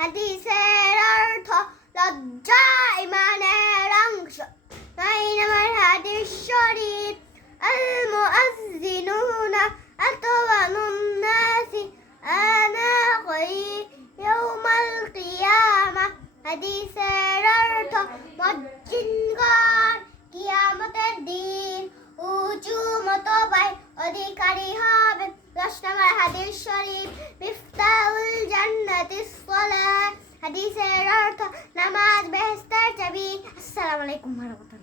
হাদিসের অর্থ লজ্জা ইমানের অংশ। 9 নম্বর হাদিস শরীফ আল মুআজ্জিনুনা আতওয়ানুন নাসি আনাকাই ইয়াউমাল কিয়ামাহ। হাদিসের অর্থ মুয়াজ্জিনগণ কিয়ামতের দিন উঁচু মতবায় অধিকারী হবে। 10 নম্বর হাদিস শরীফ মিফতাহুল জান্নাতিস সালাত। হাদিসের অর্থ নামাজ বেহেশতের চাবি। আসসালামু আলাইকুম ওয়া রাহমাতুল্লাহ।